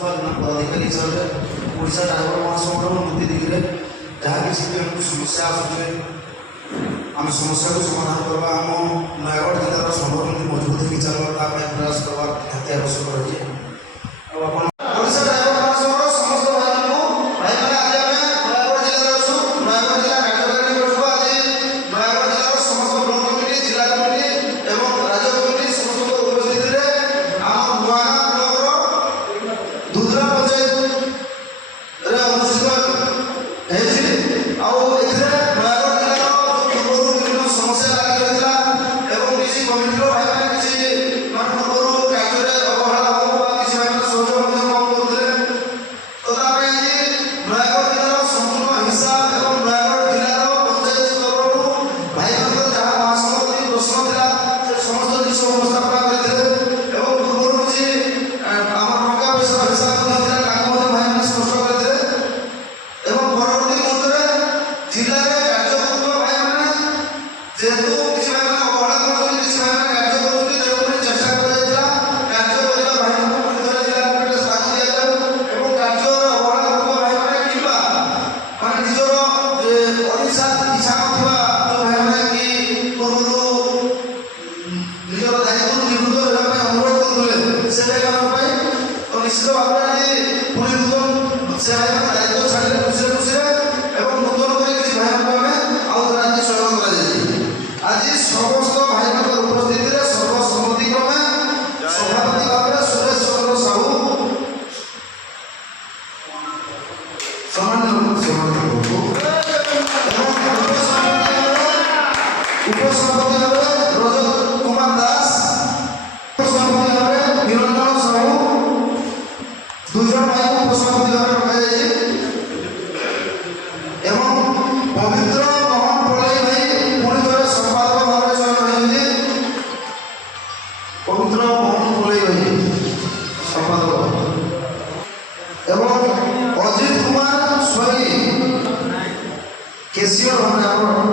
पदाधिकारी हिसाब से ओडिशा ड्राइवर महासंघर नीति दिगरे जहाँ किसी समस्या आसूचे आम समस्या को समाधान करवा आम नयगढ़ जिलार संगठन मजबूत होकर चलवा प्रयास करवा निहाती आवश्यक रही है। निश्चित भाव में पुरी नूतन से दायित्व छाड़े खुशी खुशी और नूतन कर किसी भाई में आउ राज्य स्वागत कर आज समस्त भाई उपस्थित सर्वसम्मति क्रमे सभापति भाव में सुरेश चंद्र साहू उपसभापति भाव रजत कुमार दास उपसभापति भाव निरंजन साहू दुजन भाई उपसभापति भाव रखा एवं पवित्र मोहन पलाई भाई पुणी थे संपादक भाव चयन रही पवित्र मोहन पलाई भाई संपादक एवं अजित कुमार स्वयं कैशियर भाव